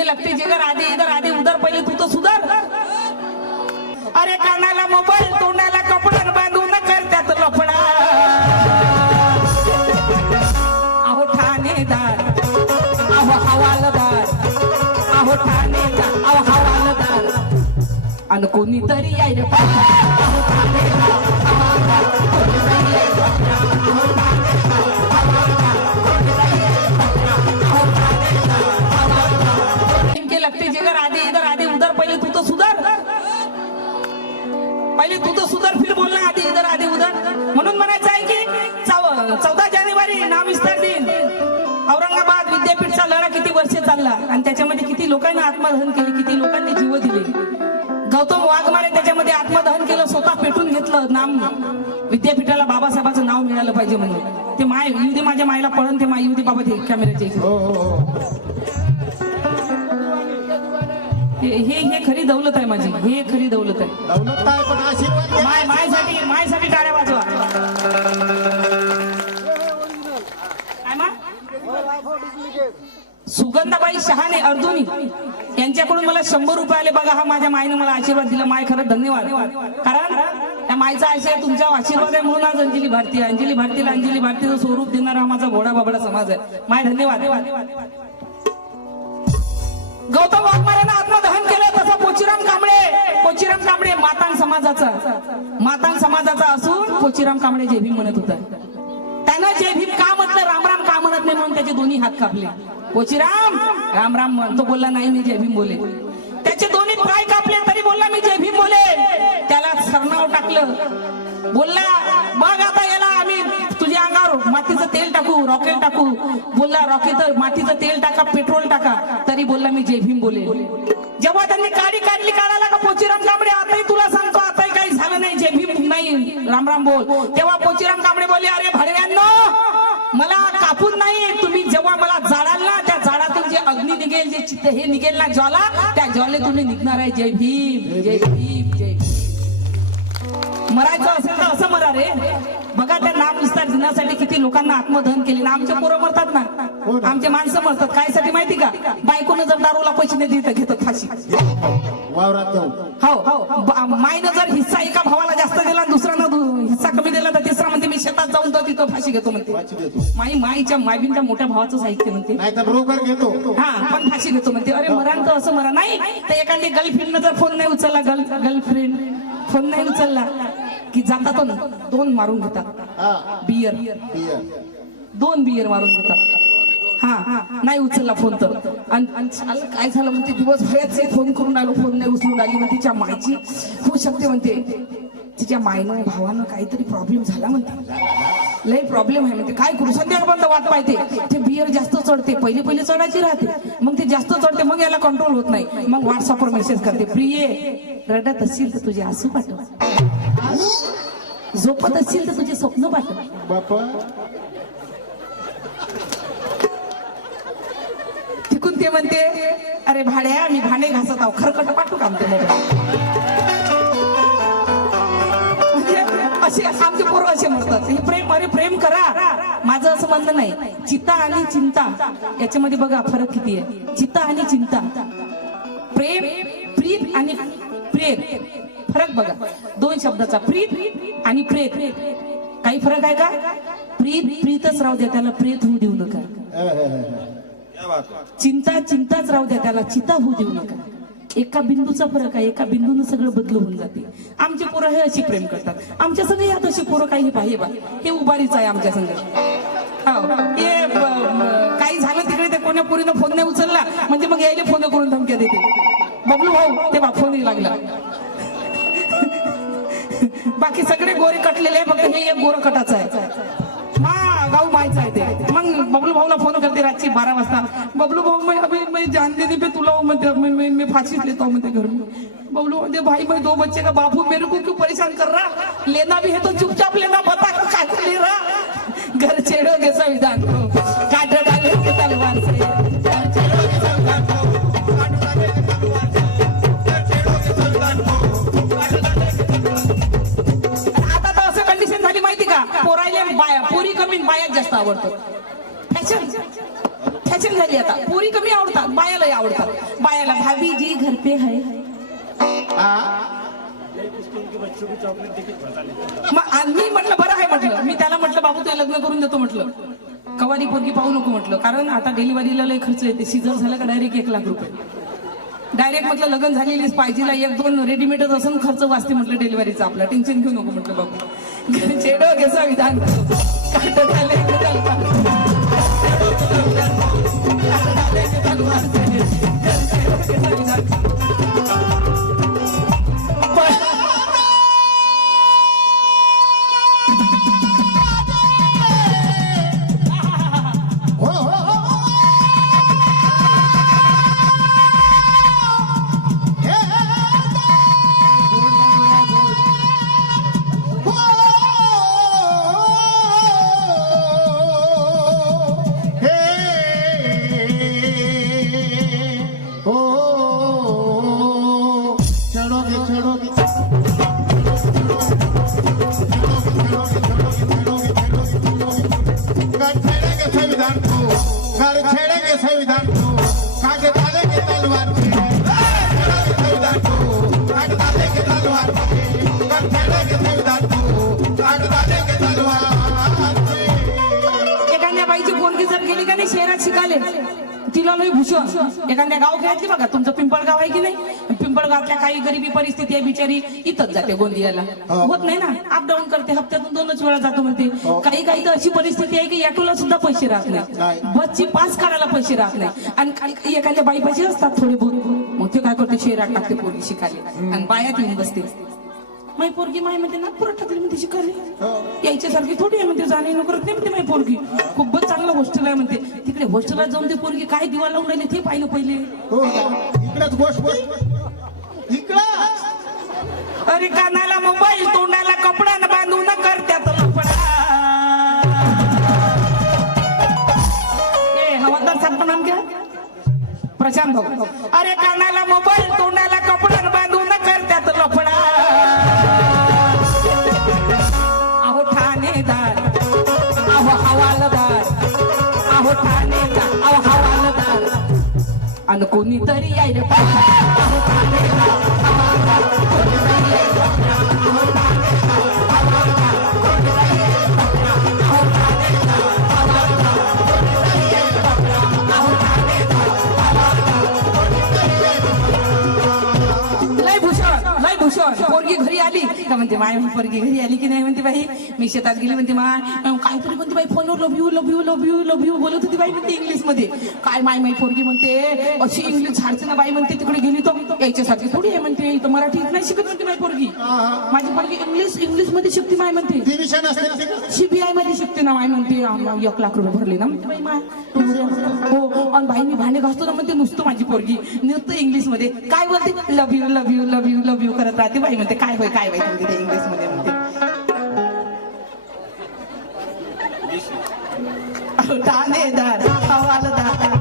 इनके लगते. जिगर आधी इधर आधे उधर पहिले तू तर सुधार. अरे कानाला मोबाईल तोंडाला कपडा बांधून करत्यात लफडा. अहो ठाणेदार अहो हवालदार. अहो ठाणेदार अहो हवालदार. आणि कोणीतरी यायला पाहिजे. चौदा जानेवारी नाम विस्तार दिन औरंगाबाद विद्यापीठचा लढा किती वर्षे चालला? आणि त्याच्यामध्ये किती लोकांनी आत्मदहन केले किती लोकांनी जीव दिले? गौतम वाघमारे त्याच्यामध्ये आत्मदहन केलं स्वतः पेटून घेतलं नाम. विद्यापीठाला बाबासाहेबाचं नाव मिळालं पाहिजे म्हणून. ते माय येऊ दे माझ्या मायला पळण ते माय येऊ दे बाबा ते कॅमेऱ्याच्या इथे. हो हो खरी दौलत आहे माझी. हे खरी दौलत आहे. माय मायसाठी मायसाठी टाळ्या वाजवा. सुगंधाबाई शहाणे अर्जुनी यांच्याकडून मला शंभर रुपये आले. बघा हा माझ्या मायने मला आशीर्वाद दिला. माय खरं धन्यवाद. कारण त्या मायचा आशय तुमच्या आशीर्वाद आहे म्हणून आज अंजली भारती अंजली भारतीला अंजली भारतीचं स्वरूप देणारा हा माझा घोडा बाबडा समाज आहे. माय धन्यवाद. गौतम वाघमारेनं आत्मदहन केलं तसं पोचिराम कांबळे. पोचिराम कांबळे मातांग समाजाचा. मातांग समाजाचा असून पोचिराम कांबळे जे भीम म्हणत होता. त्यानं जे भीम का म्हटलं? रामराम का म्हणत नाही म्हणून त्याचे दोन्ही हात कापले. पोचीराम राम राम म्हणतो बोलला नाही मी जय भीम बोले त्याचे दोन्ही पाय कापले तरी बोलला मी जय भीम बोले त्याला सरनाव टाकलं. बोलला बघ आता याला आम्ही तुझ्या अंगावर मातीचं तेल टाकू रॉकेट टाकू. बोलला रॉकेट मातीचं तेल टाका पेट्रोल टाका. तरी बोलला मी जय भीम बोले जेव्हा त्यांनी काडी काढली काढायला का पोचीराम कांबळे आताही तुला सांगतो आताही काही झालं नाही जय भीम नाही. राम राम बोल. तेव्हा पोचीराम कांबळे बोलले अरे भडव्यांनो मला कापून नाही तुम्ही जेव्हा मला जाडाल ना त्या झाडातून जे अग्नी निघेल जे चित्त हे निघेल ना ज्वाला. त्या ज्वालेतून निघणार आहे. जय भीम जय भीम जय भीम. मरायचं असेल तर असं मरा रे. बघा त्या नाम विस्तार दिनासाठी किती लोकांना आत्मदहन केले. ना आमचे पोरं मरतात ना. आमचे माणसं मरतात. काय साठी माहिती का? बायकोनं जर दारूला पैसे नाही दिले तर घेतात फाशी. हो हो. माईनं जर हिस्सा एका भावाला जास्त दिला आणि दुसऱ्यानं दु- हिस्सा कमी दिला तर तिसरा म्हणते मी शेतात जाऊन तर तिथं फाशी घेतो म्हणते. देतो. माई माईच्या मायबींच्या मोठ्या भावाचं साहित्य म्हणते. घेतो. हा पण फाशी घेतो म्हणते. अरे मरान तर असं मरा नाही. तर एखादी गर्लफ्रेंडनं जर फोन नाही उचलला गर्ल गर्लफ्रेंड फोन नाही उचलला की जातात तो दोन मारून घेतात. बियर. बियर. दोन बियर मारून घेतात. हा. नाही उचलला फोन तर. आणि काय झालं म्हणते दिवसभराचे फोन करून आलो फोन नाही उचलून आली म्हणते तिच्या मायची होऊ शकते म्हणते. तिच्या मायनं भावानं काहीतरी प्रॉब्लेम झाला म्हणते. लय प्रॉब्लेम आहे. म्हणते काय करू? बंद वाट पाहते. ते बियर जास्त चढते. पहिले पहिले चढायची राहते. मग ते जास्त चढते. मग याला कंट्रोल होत नाही. मग व्हॉट्सअपवर मेसेज करते. प्रिये रडत असशील तर तुझे आसू पाठव. झोपत असशील तर तुझे स्वप्न पाठव. बापा. तिकून ते म्हणते अरे भाड्या मी भांडे घासत आहो. खरकट पाठवू का आमच्या असे आमचे पोरं असे म्हणतात. हे प्रेम अरे प्रेम करा. माझं असं म्हणणं नाही. चिता आणि चिंता. याच्यामध्ये बघा फरक किती आहे. चिता आणि चिंता. प्रेम प्रीत आणि प्रेत फरक बघा. दोन शब्दाचा. प्रीत आणि प्रेत काही फरक आहे का? प्रीत प्रीतच राहू द्या त्याला. प्रेत होऊ देऊ नका. चिंता चिंताच राहू द्या त्याला. चिता होऊ देऊ नका. एका बिंदूचा फरक आहे एका बिंदून सगळं बदल होऊन जाते. आमचे पोरं हे अशी प्रेम करतात. आमच्या संघ यात अशी पोरं काही पाहिजे बा हे उभारीच आहे आमच्या संघ. हे काही झालं तिकडे ते कोण्या पोरीनं फोन नाही उचलला म्हणजे मग यायला फोन करून धमक्या देते. बबलू भाऊ ते बा फोन लागला. बाकी सगळे गोरे कटलेले आहे फक्त हे एक गोरं कटाचं आहे. हा गाऊ मायचं आहे ते. मग बबलू भाऊला फोन करते रातची बारा वाजता. बबलू भाऊ मैं अभी मैं जान देने पे तुला हूँ मैं, मैं, मैं, मैं फांसी लेता हूँ मैं घर में। बबलू बोलते भाई मैं दो बच्चे का बापू मेरे को क्यों परेशान कर रहा? लेना भी है तो चुपचाप लेना बता कर ले रहा? घर छेड़ोगे संविधान को। आवडतात बायाला भाभी जी घर पे है. मी म्हटलं बरं आहे म्हटलं. मी त्याला म्हटलं बाबू ते लग्न करून देतो म्हटलं. कवारी पोरगी पाहू नको म्हटलं. कारण आता डिलिव्हरीला लय खर्च येते. सिझर झालं का डायरेक्ट एक लाख रुपये. डायरेक्ट म्हटलं लग्न झालेलीच पाहिजेला एक दोन रेडीमेडच असून खर्च वाचते म्हटलं डिलिव्हरीचा आपला. टेन्शन घेऊ नको म्हटलं बाबू. चेडो घे संविधान काट झाले की चालवा. चेडो घे शिकाले तिला लई भूषण. एखाद्या गाव खेळायची बघा तुमचं पिंपळगाव आहे की नाही? पिंपळगावातल्या काही गरिबी परिस्थिती आहे बिचारी इथंच जाते गोंदियाला. होत नाही ना? अपडाऊन करते हप्त्यातून दोनच वेळा जातो म्हणते. काही काही तर अशी परिस्थिती आहे की ऑटोला सुद्धा पैसे राहत नाही. बसची पास काढायला पैसे राहत नाही. आणि काही काही एखाद्या बाई पैसे असतात थोडे बहुत. मग ते काय करते? शहरात टाकते पोरगी शिकायला. आणि बायात येऊन बसते. माई पोरगी मायमध्ये नागपुरात टाकली म्हणते शिकायला यायच्यासारखी थोडी आहे म्हणते जाणे नको करत नाही म्हणते माई पोरगी. खूपच चांगलं हॉस्टेल आहे म्हणते. तिकडे हॉस्टेलला जाऊन ते पोरगी काय दिवा लावून राहिले ते पाहिलं पहिले. हो इकडेच गोष्ट गोष्ट इकडं अरे कानाला मोबाईल तोंडाला कपडा न बांधून करत्यात लफडा. ए हवालदार साहेब नाम क्या प्रशांत भाऊ. अरे कानाला मोबाईल तोंडाला कोणीतरी यायला पाहिजे. का म्हणते माय पोरगी घरी आली की नाही? म्हणते बाई. मी शेतात गेली म्हणते माय अं, काहीतरी म्हणते बाई फोनवर love you love you love you love you बोलत होती बाई म्हणते इंग्लिशमध्ये काय माय माई पोरगी म्हणते अशी इंग्लिश झाडते ना बाई म्हणते तिकडे गेली तर याच्यासाठी थोडी आहे म्हणते इथं मराठी नाही शिकत म्हणते माय पोरगी. माझी पोरगी इंग्लिश इंग्लिशमध्ये शिकते माय म्हणते. सीबीआयमध्ये शिकते ना माय म्हणते एक लाख रुपये भरले ना म्हणते बाई माय. हो आणि बाई मी भांडे घासतो ना म्हणते नुसतं माझी पोरगी नुसतं इंग्लिशमध्ये काय बोलते? Love you love you love you love you करत राहते बाई म्हणते. काय होय काय होय? म्हणते ते इंग्लिशमध्ये म्हणते हवालदार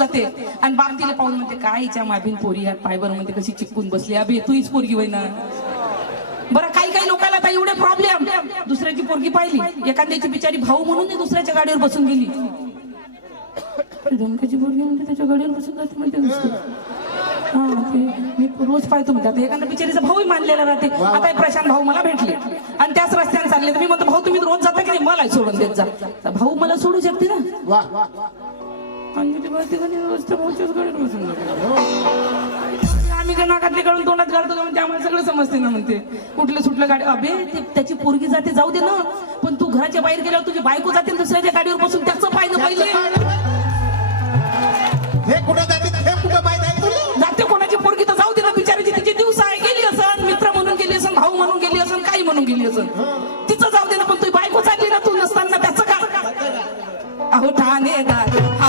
जाते. आणि बाप तिला पाहून म्हणते काय हिच्या माबीन पोरी यार पाय बरं म्हणते कशी चिपकून बसली. अबे तूच पोरगी होय ना. बरं काही काही लोकांना आता एवढे प्रॉब्लेम दुसऱ्याची पोरगी पाहिली. एखाद्याची बिचारी भाऊ म्हणून दुसऱ्याच्या गाडीवर बसून गेली. धमकाची पोरगी म्हणते त्याच्या गाडीवर बसून जाते म्हणते. हा मी रोज पाहतो म्हणते. आता एखादा बिचारीचा भाऊही मानलेला राहते. आता प्रशांत भाऊ मला भेटले. आणि त्याच रस्त्याने चालले. तर मी म्हणतो भाऊ तुम्ही रोज जाता की नाही? मला सोडून देत जा. भाऊ मला सोडू शकते ना? वा वा आणि मी ते म्हणते का नाही, रोज त्या भाऊच्याच गाडीवर बसून जाते. आम्ही का नाकातले काढून तोंडात घालतो का म्हणते आम्हाला सगळं समजते ना म्हणते. कुठलं सुटलं गाडी अबे ते त्याची पोरगी जाते जाऊ दे ना. पण तू घराच्या बाहेर गेल्यावर तुझी बायको जाते दुसऱ्याच्या गाडीवर बसून त्याचं पाहिजे पहिले. हे कुठं जाते? हे कुठं माहीत आहे तुला जाते कोणाची पोरगी तर जाऊ दे ना बिचाराची तिची दिवस आहे. गेली असं मित्र म्हणून गेली असं भाऊ म्हणून गेली असं काही म्हणून गेली असं तिचं जाऊ दे ना पण तुझी बायको चालली ना तू नसताना त्याचं का? अहो ठाणेदार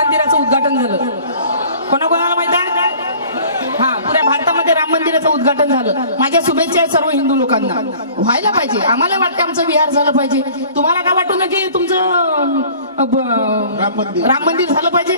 मंदिराचं उद्घाटन झालं. कोणाकोणाला माहीत आहे? हा पुऱ्या भारतामध्ये राम मंदिराचं उद्घाटन झालं. माझ्या शुभेच्छा सर्व हिंदू लोकांना. व्हायला पाहिजे. आम्हाला वाटतं आमचं विहार झालं पाहिजे. तुम्हाला काय वाटू ना की तुमचं राम मंदिर. राम मंदिर झालं पाहिजे?